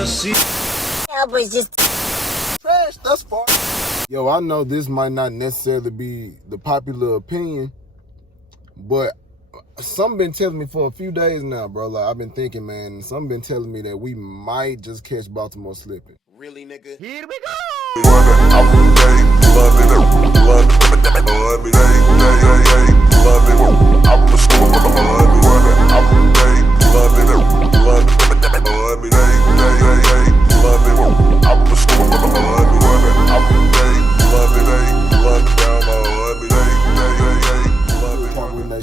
Cowboys just trash thus far. Yo, I know this might not necessarily be the popular opinion, but some been telling me for a few days now, bro. Like, I've been thinking, man, some been telling me that we might just catch Baltimore slipping. Really, nigga? Here we go!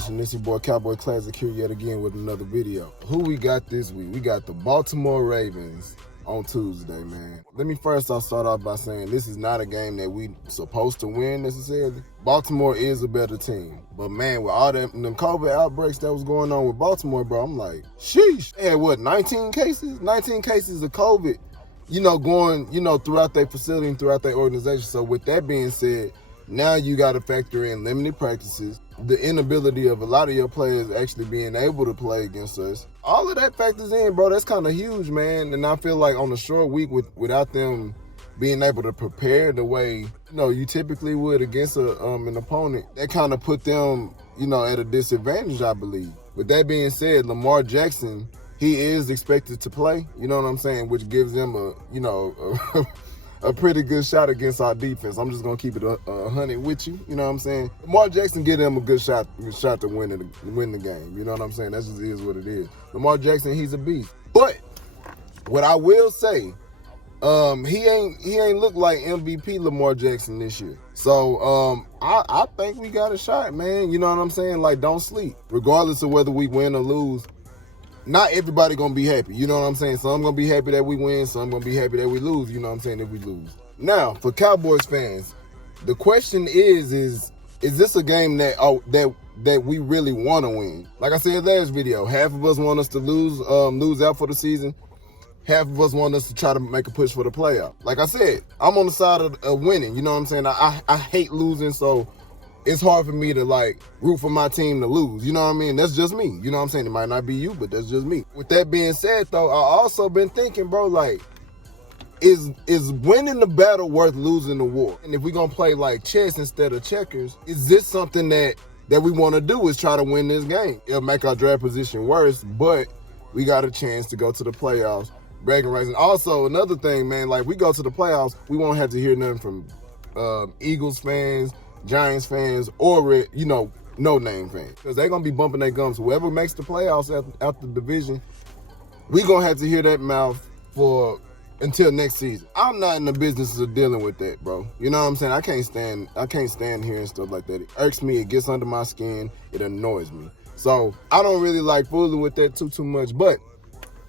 This your boy Cowboy Classic here yet again with another video. Who we got this week? We got the Baltimore Ravens on Tuesday, man. Let me first I'll start off by saying this is not a game that we supposed to win necessarily. Baltimore is a better team. But man, with all them COVID outbreaks that was going on with Baltimore, bro, I'm like, sheesh. They had what, 19 cases? 19 cases of COVID, going, throughout their facility and throughout their organization. So with that being said, now you got to factor in limited practices, the inability of a lot of your players actually being able to play against us. All of that factors in, bro. That's kind of huge, man. And I feel like on a short week without them being able to prepare the way, you typically would against an opponent, that kind of put them, at a disadvantage, I believe. With that being said, Lamar Jackson, he is expected to play, you know what I'm saying, which gives them a pretty good shot against our defense. I'm just gonna keep it 100 with you. You know what I'm saying? Lamar Jackson give them a good shot to win the game. You know what I'm saying? That just is what it is. Lamar Jackson, he's a beast. But what I will say, he ain't looked like MVP Lamar Jackson this year. So I think we got a shot, man. You know what I'm saying? Like, don't sleep, regardless of whether we win or lose. Not everybody gonna be happy, you know what I'm saying? Some gonna be happy that we win, some gonna be happy that we lose, you know what I'm saying, if we lose. Now, for Cowboys fans, the question is this a game that we really want to win? Like I said last video, half of us want us to lose out for the season. Half of us want us to try to make a push for the playoff. Like I said, I'm on the side of winning, you know what I'm saying? I hate losing, so it's hard for me to root for my team to lose. You know what I mean? That's just me. You know what I'm saying? It might not be you, but that's just me. With that being said, though, I also been thinking, bro, is winning the battle worth losing the war? And if we're going to play chess instead of checkers, is this something that we want to do, is try to win this game? It'll make our draft position worse, but we got a chance to go to the playoffs, bragging rights. And also, another thing, man, we go to the playoffs, we won't have to hear nothing from Eagles fans, Giants fans, or no-name fans, because they're going to be bumping their gums. Whoever makes the playoffs after the division, we going to have to hear that mouth until next season. I'm not in the business of dealing with that, bro. You know what I'm saying? I can't stand hearing stuff like that. It irks me. It gets under my skin. It annoys me. So I don't really like fooling with that too much. But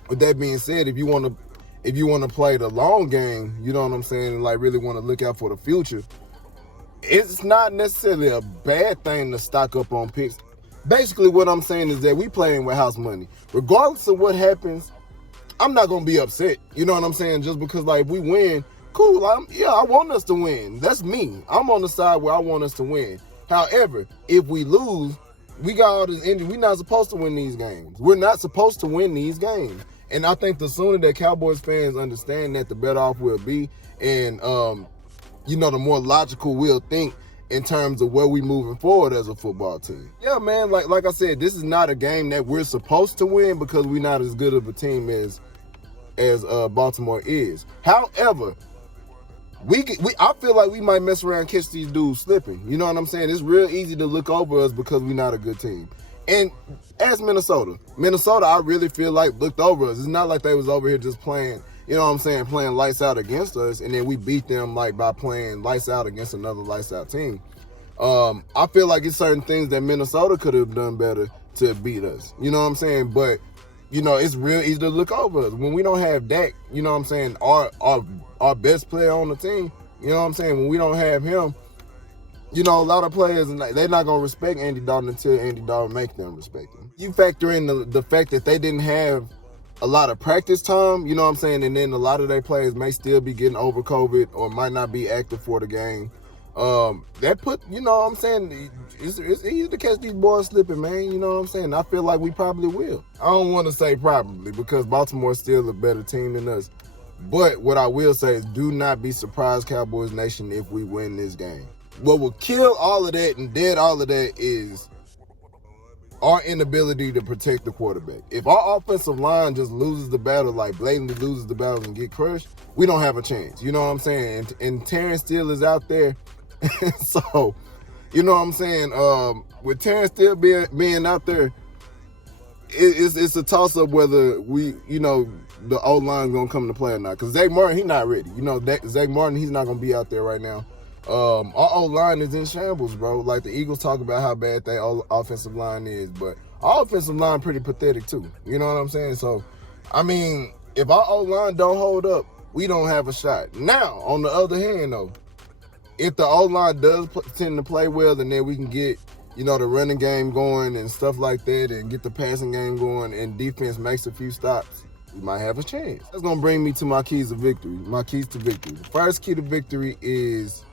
with that being said, if you want to play the long game, you know what I'm saying, and really want to look out for the future, it's not necessarily a bad thing to stock up on picks. Basically, what I'm saying is that we playing with house money. Regardless of what happens, I'm not going to be upset. You know what I'm saying? Just because, if we win, cool. I want us to win. That's me. I'm on the side where I want us to win. However, if we lose, we got all this injury. We're not supposed to win these games. We're not supposed to win these games. And I think the sooner that Cowboys fans understand that, the better off we'll be. And, the more logical we'll think in terms of where we moving forward as a football team. Yeah, man, like I said, this is not a game that we're supposed to win because we're not as good of a team as Baltimore is. However, I feel like we might mess around and catch these dudes slipping. You know what I'm saying? It's real easy to look over us because we're not a good team. And as Minnesota, I really feel like looked over us. It's not like they was over here just playing, you know what I'm saying, playing lights out against us, and then we beat them by playing lights out against another lights out team. I feel like it's certain things that Minnesota could have done better to beat us. You know what I'm saying? But, it's real easy to look over us. When we don't have Dak, you know what I'm saying, our best player on the team, you know what I'm saying, when we don't have him, a lot of players, they're not going to respect Andy Dalton until Andy Dalton make them respect him. You factor in the fact that they didn't have a lot of practice time, you know what I'm saying, and then a lot of their players may still be getting over COVID or might not be active for the game. That put, you know what I'm saying, it's easy to catch these boys slipping, man. You know what I'm saying? I feel like we probably will. I don't want to say probably because Baltimore's still a better team than us. But what I will say is do not be surprised, Cowboys Nation, if we win this game. What will kill all of that and dead all of that is our inability to protect the quarterback. If our offensive line just loses the battle, like blatantly loses the battle and get crushed, we don't have a chance. You know what I'm saying? And Terrence Steele is out there. So, you know what I'm saying? With Terrence Steele being out there, it's a toss-up whether we, the O-line's going to come to play or not. Because Zach Martin, he's not ready. Zach Martin, he's not going to be out there right now. Our O-line is in shambles, bro. Like, the Eagles talk about how bad their offensive line is, but our offensive line pretty pathetic, too. You know what I'm saying? So, I mean, if our O-line don't hold up, we don't have a shot. Now, on the other hand, though, if the O-line does tend to play well, and then we can get, the running game going and stuff like that and get the passing game going and defense makes a few stops, we might have a chance. That's going to bring me to my keys of victory. My keys to victory. The first key to victory is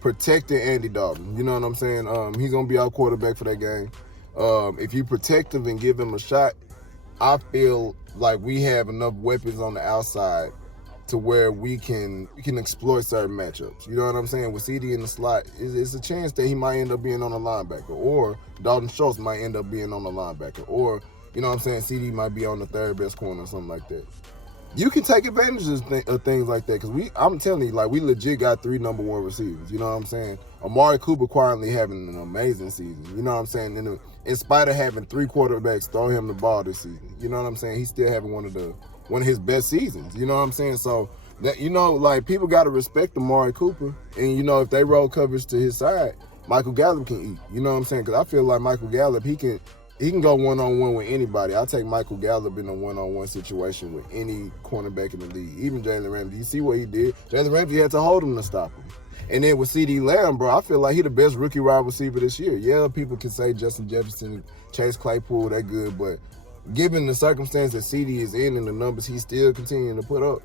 protecting Andy Dalton. You know what I'm saying? He's going to be our quarterback for that game. If you protect him and give him a shot, I feel like we have enough weapons on the outside to where we can exploit certain matchups. You know what I'm saying? With CD in the slot, it's a chance that he might end up being on a linebacker, or Dalton Schultz might end up being on a linebacker, or, you know what I'm saying, CD might be on the third best corner or something like that. You can take advantage of things like that, because I'm telling you, like, we legit got 3 number 1 receivers. You know what I'm saying? Amari Cooper quietly having an amazing season. You know what I'm saying? In spite of having 3 quarterbacks throw him the ball this season. You know what I'm saying? He's still having one of his best seasons. You know what I'm saying? So, that, like, people got to respect Amari Cooper. And, if they roll coverage to his side, Michael Gallup can eat. You know what I'm saying? Because I feel like Michael Gallup, he can go one-on-one with anybody. I'll take Michael Gallup in a one-on-one situation with any cornerback in the league, even Jalen Ramsey. You see what he did? Jalen Ramsey had to hold him to stop him. And then with CeeDee Lamb, bro, I feel like he the best rookie wide receiver this year. Yeah, people can say Justin Jefferson, Chase Claypool, they're good, but given the circumstance that CD is in and the numbers he's still continuing to put up,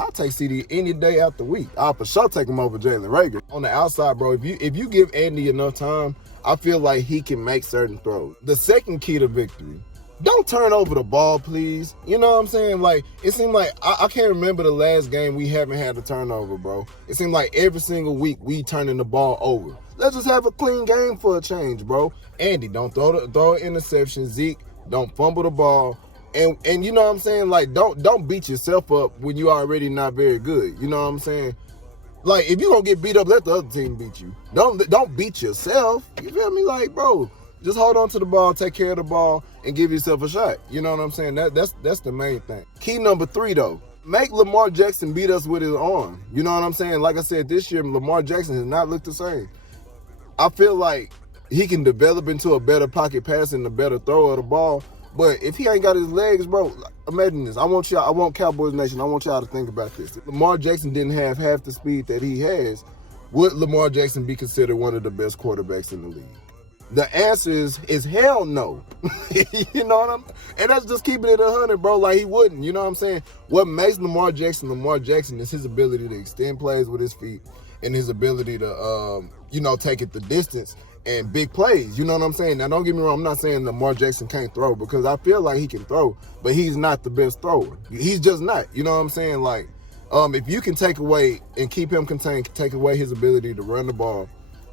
I'll take CD any day out the week. I'll for sure take him over Jalen Reagor. On the outside, bro, if you give Andy enough time, I feel like he can make certain throws. The second key to victory, don't turn over the ball, please. You know what I'm saying? Like, it seemed like, I can't remember the last game we haven't had a turnover, bro. It seemed like every single week we turning the ball over. Let's just have a clean game for a change, bro. Andy, don't throw an interception. Zeke, don't fumble the ball. And you know what I'm saying? Like, don't beat yourself up when you already not very good. You know what I'm saying? Like, if you're going to get beat up, let the other team beat you. Don't beat yourself. You feel me? Like, bro, just hold on to the ball, take care of the ball, and give yourself a shot. You know what I'm saying? That's the main thing. Key number 3, though. Make Lamar Jackson beat us with his arm. You know what I'm saying? Like I said, this year, Lamar Jackson has not looked the same. I feel like he can develop into a better pocket passer and a better thrower of the ball. But if he ain't got his legs, bro, imagine this. I want Cowboys Nation, I want y'all to think about this. If Lamar Jackson didn't have half the speed that he has, would Lamar Jackson be considered one of the best quarterbacks in the league? The answer is hell no. You know what I'm saying? And that's just keeping it 100, bro. Like, he wouldn't. You know what I'm saying? What makes Lamar Jackson is his ability to extend plays with his feet and his ability to, take it the distance and big plays. You know what I'm saying? Now, don't get me wrong. I'm not saying Lamar Jackson can't throw, because I feel like he can throw, but he's not the best thrower. He's just not. You know what I'm saying? Like, if you can take away and keep him contained, take away his ability to run the ball,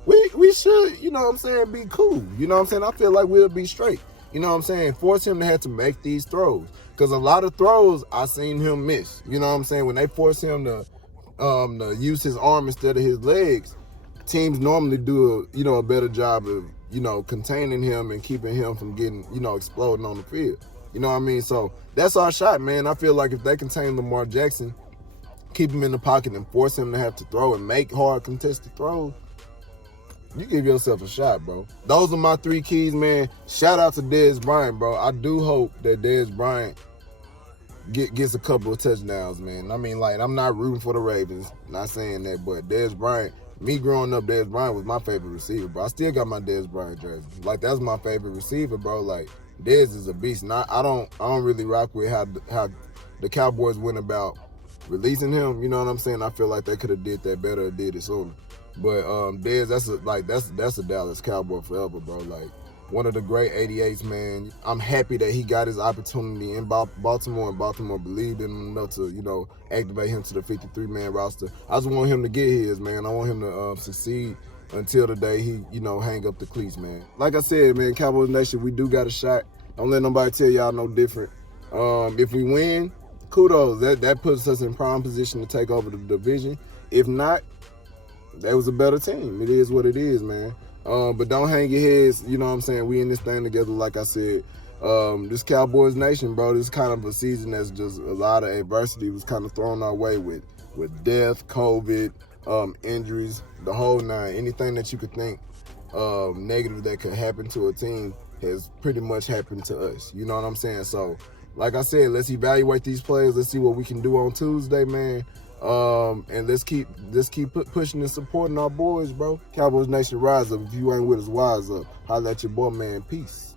we should, you know what I'm saying, be cool. You know what I'm saying? I feel like we'll be straight. You know what I'm saying? Force him to have to make these throws. Because a lot of throws I seen him miss. You know what I'm saying? When they force him to use his arm instead of his legs, teams normally do a better job of, containing him and keeping him from getting, exploding on the field. You know what I mean? So that's our shot, man. I feel like if they contain Lamar Jackson, keep him in the pocket and force him to have to throw and make hard contested throws, you give yourself a shot, bro. Those are my 3 keys, man. Shout out to Dez Bryant, bro. I do hope that Dez Bryant gets a couple of touchdowns, man. I mean, like, I'm not rooting for the Ravens. Not saying that, but Dez Bryant, me growing up, Dez Bryant was my favorite receiver, bro. I still got my Dez Bryant jersey. Like, that's my favorite receiver, bro. Like, Dez is a beast. And I don't really rock with how the Cowboys went about releasing him. You know what I'm saying? I feel like they could have did that better or did it sooner. But Dez, that's a Dallas Cowboy forever, bro. Like, one of the great 88s, man. I'm happy that he got his opportunity in Baltimore, and Baltimore believed in him enough to, activate him to the 53-man roster. I just want him to get his, man. I want him to succeed until the day he, hang up the cleats, man. Like I said, man, Cowboys Nation, we do got a shot. Don't let nobody tell y'all no different. If we win, kudos. That puts us in prime position to take over the division. If not, that was a better team. It is what it is, man. But don't hang your heads. You know what I'm saying? We in this thing together, like I said. This Cowboys Nation, bro, this is kind of a season that's just a lot of adversity was kind of thrown our way with death, COVID, injuries, the whole nine. Anything that you could think negative that could happen to a team has pretty much happened to us. You know what I'm saying? So, like I said, let's evaluate these players. Let's see what we can do on Tuesday, man. And let's keep pushing and supporting our boys, bro. Cowboys Nation, rise up. If you ain't with us, wise up. Holla at your boy, man. Peace.